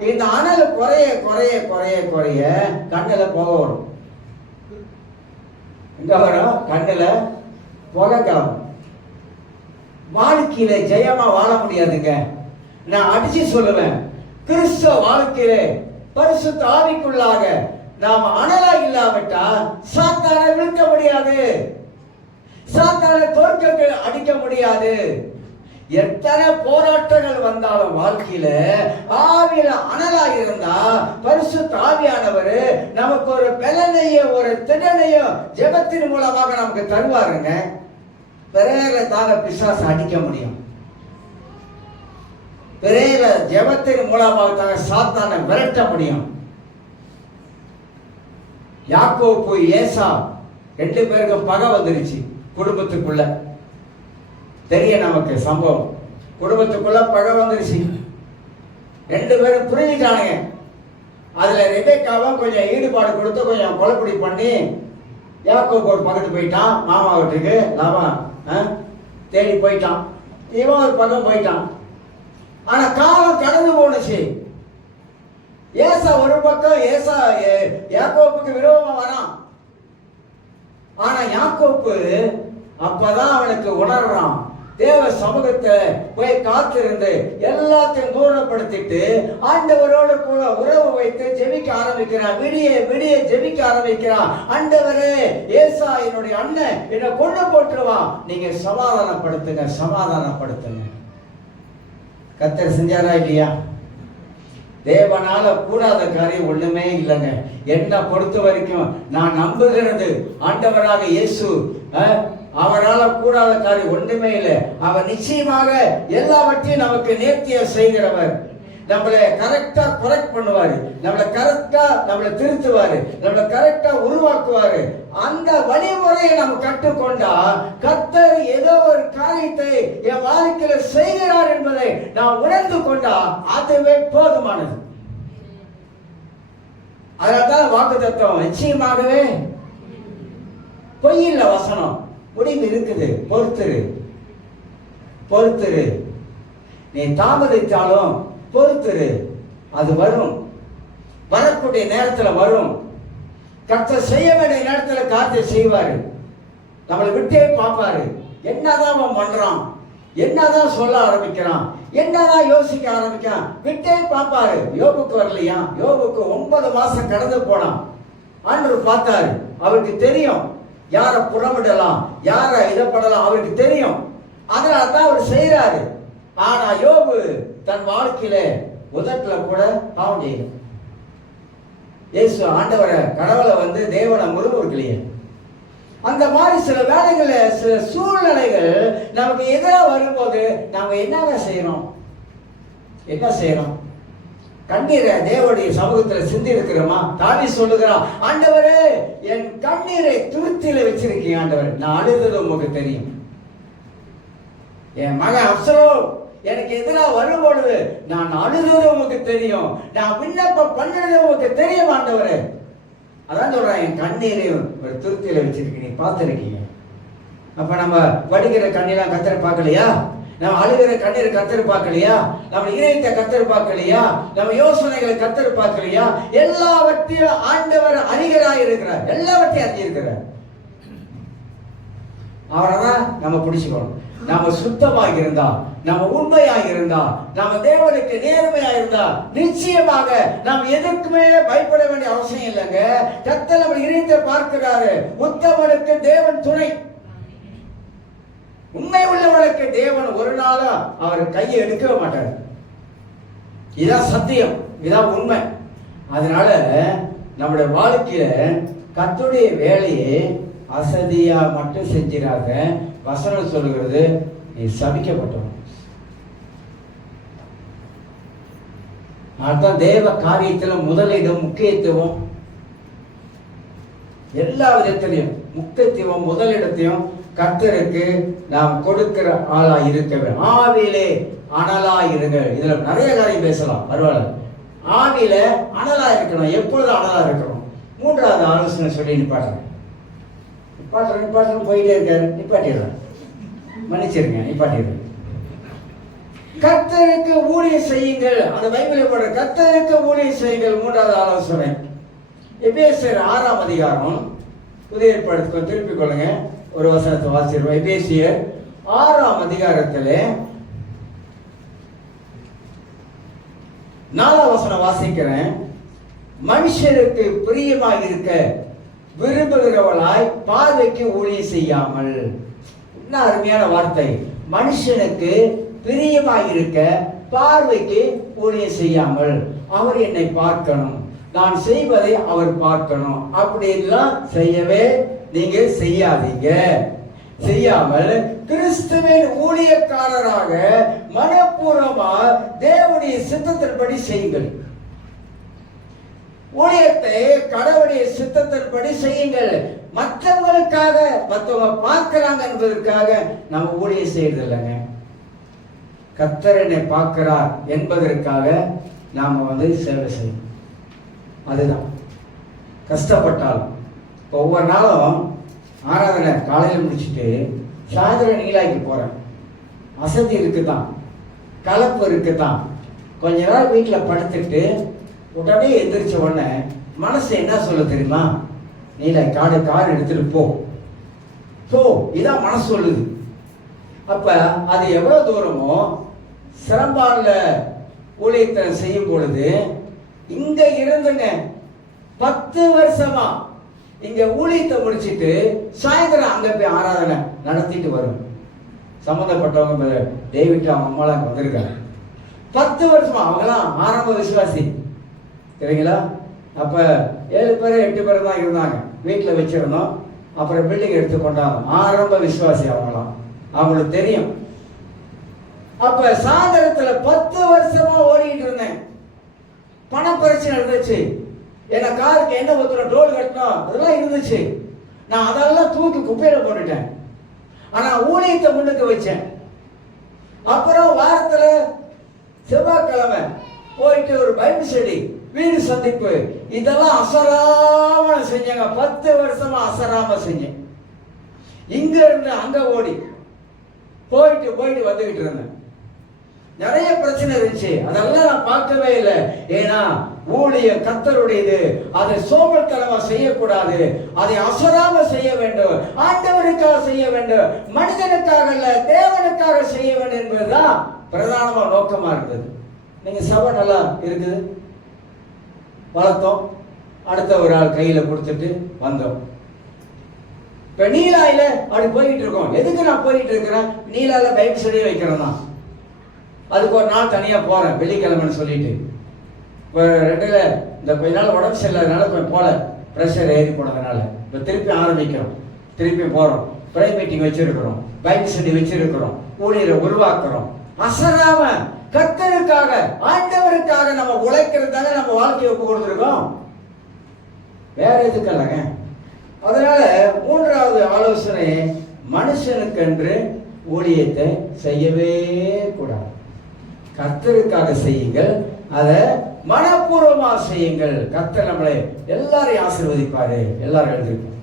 இந்த அனல் குறைய குறைய குறைய குறைய கண்ணுல புகை வரும். எங்க வரும்? கண்ணுல புகை கிளம்பும். வாழ்க்கையில ஜெயமா வாழ முடியாதுங்க. நான் அடிச்சு சொல்லுவேன், கிறிஸ்தவ வாழ்க்கையில பரிசுத்த ஆவிக்குள்ளாக நாம் அனலா இல்லாவிட்டா சாத்தானை வீழ்த்த முடியாது, சாத்தானை தோற்க அடிக்க முடியாது. எத்தனை போராட்டங்கள் வந்தாலும் வாழ்க்கையில ஆவியில அனலா இருந்தா பரிசுத்த ஆவியானவர் நமக்கு ஒரு பலனையும் ஒரு திடனையும் ஜெபத்தின் மூலமாக நமக்கு தருவாருங்க. பிறகு தாக பிசாசு அடிக்க முடியும். பிறகு ஜெபத்தின் மூலமாக தாங்க சாத்தானை விரட்ட முடியும். யாக்கோபு ஏசா 2 பேருக்கும் பகை வந்துருச்சு குடும்பத்துக்குள்ள. தெரிய நமக்கு சம்பவம். குடும்பத்துக்குள்ள பகை வந்துருச்சு. 2 பேரும் புரிஞ்சுட்டானுங்க. அதுல ரெபேக்காவும் கொஞ்சம் ஈடுபாடு கொடுத்து கொஞ்சம் கொலைப்படி பண்ணி யாக்கோபு ஒரு பக்கத்து போயிட்டான், மாமா வீட்டுக்கு லாபான் தேடி போயிட்டான், இவன் ஒரு பக்கம் போயிட்டான். ஆனா காலம் கடந்து போனுச்சு. ஏசா ஒரு பக்கம் யாக்கோப்புக்கு விரோதமா வரான். ஆனா யாக்கோப்பு அப்பதான் அவனுக்கு உணர்றான், தேவ சமூகத்தை போய் காத்திருந்து எல்லாத்தையும் தூரப்படுத்திட்டு ஆண்டவரோடு கூட உறவு வைத்து ஜெபிக்க ஆரம்பிக்கிறான். விடிய விடிய ஜெபிக்க ஆரம்பிக்கிறான். ஆண்டவரே, ஏசா என்னுடைய அண்ணன் என்னை கொண்டு போட்டுருவான், நீங்க சமாதானப்படுத்துங்க, சமாதானப்படுத்துங்க. கர்த்தர் செஞ்சாரா இல்லையா? தேவனால கூடாத காரியம் ஒண்ணுமே இல்லைங்க. என்ன பொறுத்த வரைக்கும் நான் நம்புகிறது ஆண்டவராக இயேசு, அவரால கூடாத காரியம் ஒன்றுமே இல்லை. அவர் நிச்சயமாக எல்லாவற்றையும் நமக்கு நேர்த்தியா செய்கிறவர். நம்மளை கரெக்டா கரெக்ட் பண்ணுவாரு, நம்மளை கரெக்டா நம்மளை திருத்துவாரு, நம்மளை கரெக்டா உருவாக்குவாரு. அந்த வழிமுறையை நம்ம கற்றுக்கொண்டா கர்த்தர் ஏதோ ஒரு காரியத்தை என் வாழ்க்கையில செய்கிறார் என்பதை நான் உணர்ந்து கொண்டா அதுவே போதுமானது. அதனால்தான் வாக்குத்தத்தம் நிச்சயமாகவே பொய் இல்ல, வசனம் முடிவு இருக்குது. பொறுத்துரு, பொறுத்துரு. நீ தாமதித்தாலும் பொறுத்துரு, அது வரும். வரக்கூடிய நேரத்துல வரும். கர்த்தர் செய்ய வேண்டிய நேரத்துல காத்து செய்வாரு. நம்மளை விட்டே பார்ப்பாரு. என்னதான் அவன் பண்றான், என்னதான் சொல்ல ஆரம்பிக்கிறான், என்னதான் யோசிக்க ஆரம்பிக்கிறான், விட்டே பார்ப்பாரு. யோபுக்கு வரலையா? யோபுக்கு 9 மாசம் கடந்து போனான். ஆண்டவர் பார்த்தாரு. அவருக்கு தெரியும் யாரை புறமிடலாம், யாரை இதப்படலாம், அவருக்கு தெரியும். அதனால தான் அவர் செய்யறாரு. ஆனா யோபு தன் வாழ்க்கையில உதட்டுல கூட பாவம் செய்யும். இயேசு ஆண்டவரை கடவுளை தேவனை முழுமுறுக்கலையே. அந்த மாதிரி சில வேலைகள்ல சில சூழ்நிலைகள் நமக்கு எதிராக வரும்போது நாம என்னங்க செய்யறோம்? என்ன செய்யறோம்? கண்ணீரை தேவனுடைய சமூகத்தில் சிந்தி இருக்கிறோமா? தாவி சொல்லுகிறான், ஆண்டவரே என் கண்ணீரை துருத்தியில வச்சிருக்கீங்க ஆண்டவர், நான் அழுதது உங்களுக்கு தெரியும். என் மகன் அப்சலோம் எனக்கு எதிராக வரும்பொழுது நான் அழுதது உங்களுக்கு தெரியும், நான் விண்ணப்பம் பண்ணது உங்களுக்கு தெரியும் ஆண்டவரே. அதான் சொல்றேன், என் கண்ணீரையும் ஒரு துருத்தியில வச்சிருக்கீங்க, பார்த்துருக்கீங்க. அப்ப நம்ம வடிக்கிற கண்ணீரெல்லாம் கத்தரை பார்க்கலையா? நம்ம அழுகிற கண்ணீரை கத்தர் பார்க்கலையா? நம்ம இதயத்தை கத்தர் பார்க்கலையா? நம்ம யோசனைகளை கத்தர் பார்க்கலையா? எல்லாவற்றையும் ஆண்டவர் அறிகிறாய் இருக்கிறார், எல்லாவற்றையும் அறிஞ்சிருக்கிறார். அவரை தான் நம்ம பிடிச்சுக்கணும். நம்ம சுத்தமாக இருந்தா, நம்ம உண்மையாக இருந்தா, நம்ம தேவனுக்கு நேர்மையாக இருந்தா நிச்சயமாக நாம் எதற்குமே பயப்பட வேண்டிய அவசியம் இல்லைங்க. கர்த்தர் நம்ம இதயத்தை பார்க்கிறாரு. உத்தமனுக்கு தேவன் துணை, உண்மை உள்ளவனுக்கு தேவன் ஒரு நாளும் அவர் கையை எடுக்கவே மாட்டார். இதான் சத்தியம், இதான் உண்மை. அதனால நம்முடைய வாழ்க்கையில கர்த்தருடைய வேலையை அசதியா மட்டும் செஞ்சிடாத. வசனம் சொல்லுகிறது, நீ சபிக்கப்பட்டவன். அதுதான் தேவ காரியத்துல முதலிடம், முக்கியத்துவம். எல்லா விதத்திலையும் முக்கியத்துவம், முதலிடத்தையும் கர்த்தருக்கு நாம் கொடுக்கிற ஆளா இருக்க வேண்டும். ஆவியிலே அனலா இருங்க. இதுல நிறைய காரியம் பேசலாம், பரவாயில்ல. ஆவியில அனலா இருக்கணும், எப்பொழுது அனலா இருக்கணும். 3வது ஆலோசனை சொல்லி நிப்பாட்டுறேன். போயிட்டே இருக்காரு, நிப்பாட்டிடுறேன், மன்னிச்சிருங்க, நிப்பாட்டிடுறேன். கர்த்தருக்கு ஊழியம் செய்யுங்கள். அந்த பைபிளை போடுற கர்த்தருக்கு ஊழியம் செய்யுங்கள். 3வது ஆலோசனை எபேசியர் 6ஆம் அதிகாரம், புதிய ஏற்பாடுக்கு திருப்பிக் கொள்ளுங்க, ஒரு வசனத்தை வாசிடுவோம். எபேசியர் 6ஆம் அதிகாரத்திலே 4ஆம் வசனம் வாசிக்கிறேன். மனுஷருக்கு பிரியமாக இருக்க விரும்புகிறவளாய் பார்வைக்கு ஊழியம் செய்யாமல். என்ன அருமையான வார்த்தை! மனுஷனுக்கு பிரியமாக இருக்க பார்வைக்கு ஊழியம் செய்யாமல். அவர் என்னை பார்க்கணும், நான் செய்வதை அவர் பார்க்கணும். அப்படின்லாம் செய்யவே நீங்க செய்யாதீங்க. செய்யாமல் கிறிஸ்துவின் ஊழியக்காரராக மனப்பூர்வமா தேவனுடைய சித்தத்தின்படி செய்யுங்கள். ஊழியத்தை கடவுளுடைய சித்தத்தின்படி செய்யுங்கள். மற்றவங்களுக்காக, மற்றவங்க பார்க்கிறாங்க என்பதற்காக நம்ம ஊழியம் செய்யறது இல்லைங்க. கர்த்தர் என்னை பார்க்கிறார் என்பதற்காக நாம சேவை செய்யணும். அதுதான் கஷ்டப்பட்டாலும். இப்போ ஒவ்வொரு நாளும் ஆராதனை காலையில் முடிச்சுட்டு சாயந்தரம் நீலாய்க்கு போகிறேன். அசதி இருக்குதான், கலப்பு இருக்குதான். கொஞ்ச நாள் வீட்டில் படுத்துட்டு உடனே எந்திரிச்ச உடனே மனசு என்ன சொல்ல தெரியுமா? நீலாய் கார் எடுத்துட்டு போ, இதான் மனசு சொல்லுது. அப்ப அது எவ்வளவு தூரமோ சிறம்பான்ல ஊழியத்தை செய்யும் பொழுது இங்க இருந்துங்க 10 வருஷமா இங்க ஊழியத்தை முடிச்சிட்டு சாயந்தரம் அங்க போய் ஆராதனை நடத்திட்டு வரும். சம்பந்தப்பட்டவங்க டேவிட் அவங்க அம்மாலாம் வந்திருக்காங்க. 10 வருஷமா அவங்களாம் ஆரம்ப விசுவாசி சரிங்களா? அப்ப 7 பேர் 8 பேர் தான் இருந்தாங்க, வீட்டில் வச்சிருந்தோம். அப்புறம் பில்டிங் எடுத்து கொண்டாங்க. ஆரம்ப விசுவாசி அவங்களாம், அவங்களுக்கு தெரியும். அப்ப சாயந்தரத்துல 10 வருஷமா ஓடிட்டு இருந்தேன். பண பிரச்சனை இருந்துச்சு, என்ன காருக்கு என்ன ஊத்துறோம், டோல் கட்டணும், அதெல்லாம் இருந்துச்சு. நான் அதெல்லாம் தூக்கி குப்பையில போட்டுட்டேன். ஆனா ஊழியத்தை முன்னுக்கு வச்சேன். அப்புறம் வாரத்துல செவ்வாய்க்கிழமை போயிட்டு ஒரு பைபிள் ஸ்டடி, வீடு சந்திப்பு, இதெல்லாம் அசராம செஞ்சேங்க. 10 வருஷமா அசராம செஞ்சேன். இங்க இருந்து அங்க ஓடி போயிட்டு வந்துகிட்டு இருந்தேன். நிறைய பிரச்சனை இருந்துச்சு, அதெல்லாம் நான் பார்க்கவே இல்லை. ஏன்னா ஊழியம் கர்த்தருடையது, அதை சோம்பல்தனமா செய்யக்கூடாது, அதை அசராம செய்ய வேண்டும், ஆண்டவருக்காக செய்ய வேண்டும், மனிதனுக்காக இல்ல தேவனுக்காக செய்ய வேண்டும் என்பதுதான் பிரதானமா நோக்கமா இருந்தது. நீங்க சபை நல்லா இருக்குது, வளர்த்தோம், அடுத்த ஒரு ஆள் கையில கொடுத்துட்டு வந்தோம். இப்ப நீலாயில அப்படி போயிட்டு இருக்கோம். எதுக்கு நான் போயிட்டு இருக்கிறேன்? நீலால பைக் ஸ்டடி வைக்கிறேன் தான். அதுக்கு ஒரு நாள் தனியா போறேன், வெள்ளிக்கிழமைன்னு சொல்லிட்டு. இப்போ ரெண்டுல இந்த கொஞ்ச நாள் உடம்பு சரியில்லாதனால கொஞ்சம் போல, ப்ரெஷர் ஏறி போனதுனால இப்போ திருப்பி ஆரம்பிக்கிறோம், திருப்பி போறோம். ப்ரைவேட் மீட்டிங் வச்சிருக்கிறோம், பைக் ஸ்டடி வச்சிருக்கிறோம், ஊழியரை உருவாக்குறோம். அசராம கர்த்தருக்காக ஆண்டவருக்காக நம்ம உழைக்கிறதுக்காக நம்ம வாழ்க்கையை ஒப்பு கொடுத்துருக்கோம், வேற எதுக்கு இல்லைங்க. அதனால 3வது ஆலோசனை, மனுஷனுக்கென்று ஊழியத்தை செய்யவே கூடாது. கர்த்தருக்காக செய்யுங்கள், அதை மனப்பூர்வமாக செய்யுங்கள். கர்த்தர் நம்மளை எல்லாரையும் ஆசீர்வதிப்பாரு. எல்லாரும் எழுதிருக்கோம்.